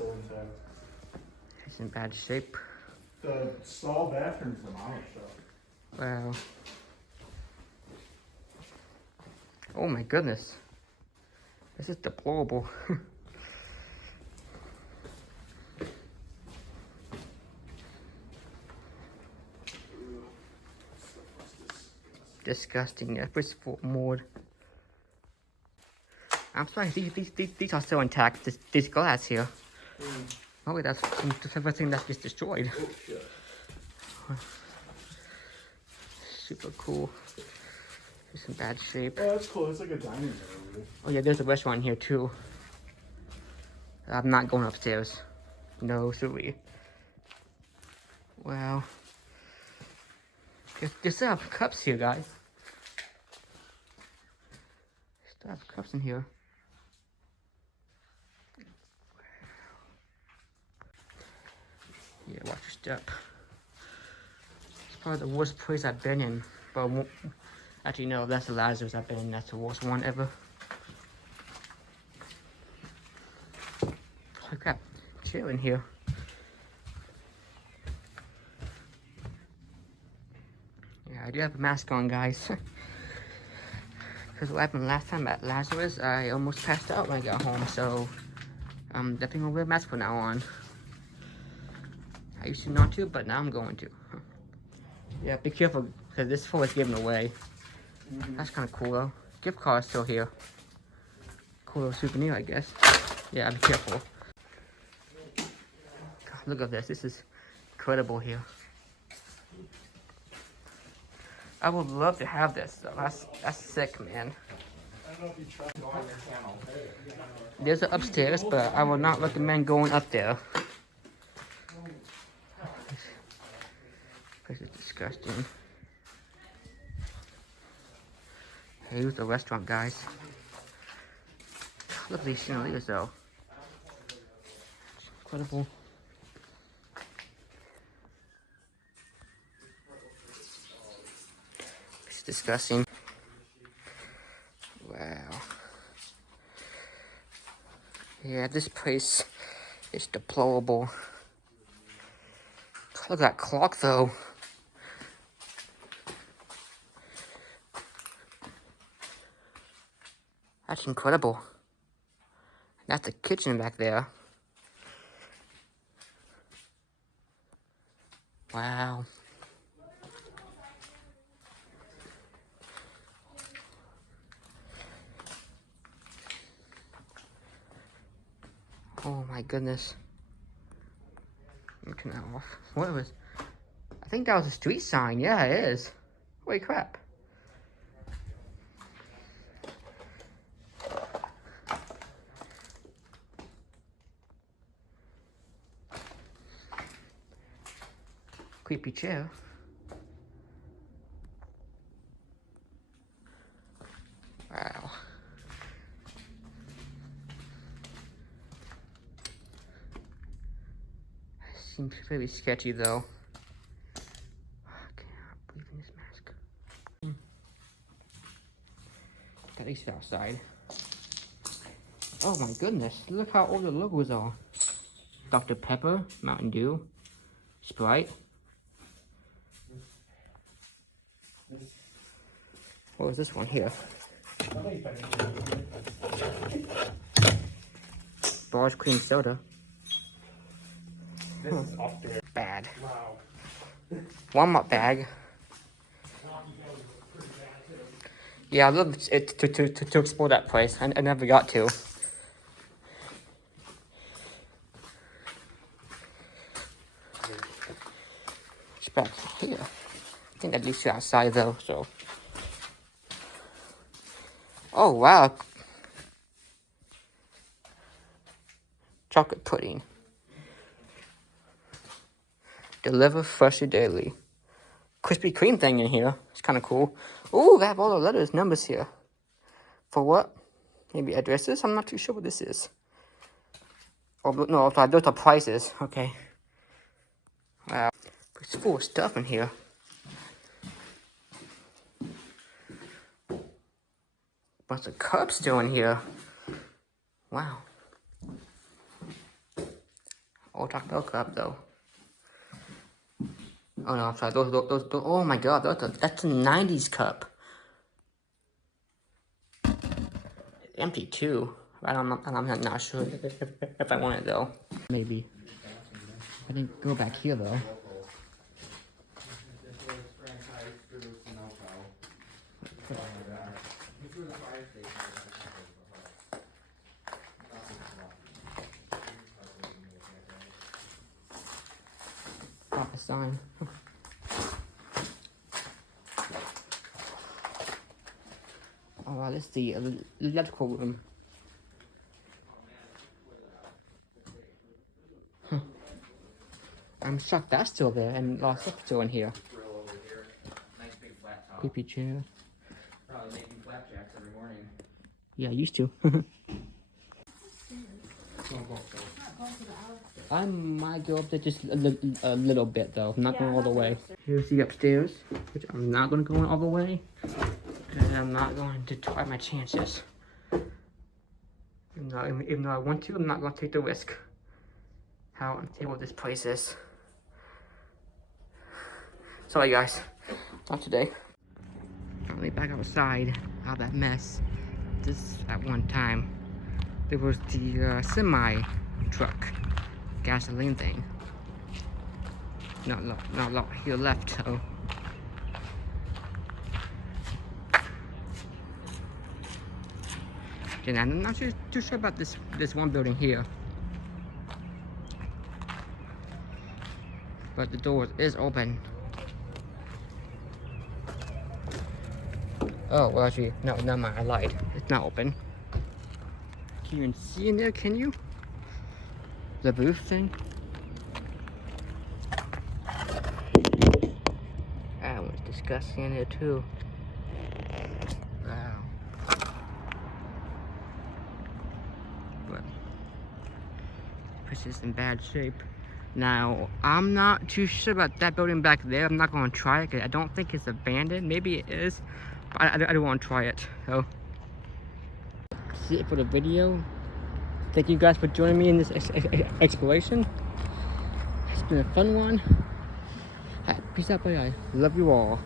still intact. It's in bad shape. The stall bathroom's demolished though. Wow. Oh my goodness. This is deplorable. Disgusting. Yeah, it's full of mold. I'm sorry, these are still intact. This glass here. Oh wait, that's everything that's just destroyed. Oh shit. Super cool. It's in bad shape. Oh, that's cool. It's like a dining room over there. Oh yeah, there's a restaurant here too. I'm not going upstairs. No, sorry. Wow. They still have cups here, guys. Still have cups in here. Yeah, watch your step. It's probably the worst place I've been in. But actually, no, that's the Lazarus I've been in. That's the worst one ever. Holy crap, chill in here. Yeah, I do have a mask on, guys. Because what happened last time at Lazarus, I almost passed out when I got home. So I'm definitely gonna wear a mask from now on. I used to not to, but now I'm going to. Yeah, be careful, because this phone is given away. That's kind of cool, though. Gift card still here. Cool little souvenir, I guess. Yeah, be careful. God, look at this. This is incredible here. I would love to have this, though. That's sick, man. I don't know if you tried to go on your channel. There's an upstairs, but I would not recommend going up there. This is disgusting. Here's the restaurant, guys. Look at these chandeliers, though. It's incredible. It's disgusting. Wow. Yeah, this place is deplorable. Look at that clock, though. That's incredible. That's the kitchen back there. Wow. Oh my goodness. Let me turn that off. What was? I think that was a street sign. Yeah, it is. Holy crap. Creepy chair. Wow. Seems very sketchy though. I can't breathe in this mask. At least outside. Oh my goodness, look how old the logos are. Dr. Pepper, Mountain Dew, Sprite. What was this one here? Bars cream soda. This is up there. Bad. Wow. Walmart bag. Yeah, I love it to explore that place. I never got to. It's back here. I think that leaves you outside though, so. Oh wow. Chocolate pudding. Deliver freshly daily. Krispy Kreme thing in here. It's kind of cool. Ooh, they have all the letters, numbers here. For what? Maybe addresses? I'm not too sure what this is. Oh, no, those are prices. Okay. Wow. It's full of stuff in here. Bunch of cups still in here. Wow. Taco Bell cup though. Oh no, I'm sorry. Those oh my god, that's a 90s cup. Empty too. I'm not sure if I want it though. Maybe. I didn't go back here though. Pop a sign. Oh, this is the electrical room. Huh. I'm shocked that's still there and lost stuff still in here. Nice big flat top. Creepy chair. Probably making flapjacks every morning. Yeah, I used to. I might go up there just a little bit though. I'm not going all the way. Here's the upstairs, which I'm not going to go in all the way. And I'm not going to try my chances. Even though I want to, I'm not going to take the risk. How unstable this place is. Sorry guys, not today. Finally back outside, out of that mess. This at one time, there was the semi truck gasoline thing. Not a lot here left though. And I'm not too sure about this one building here. But the door is open. Oh, well actually, no, never mind, I lied. It's not open. Can you even see in there, can you? The booth thing? That was disgusting in there too. Wow. But this is in bad shape. Now, I'm not too sure about that building back there. I'm not going to try it because I don't think it's abandoned. Maybe it is, but I don't want to try it. So, that's it for the video. Thank you guys for joining me in this exploration. It's been a fun one. Peace out, bye. Love you all.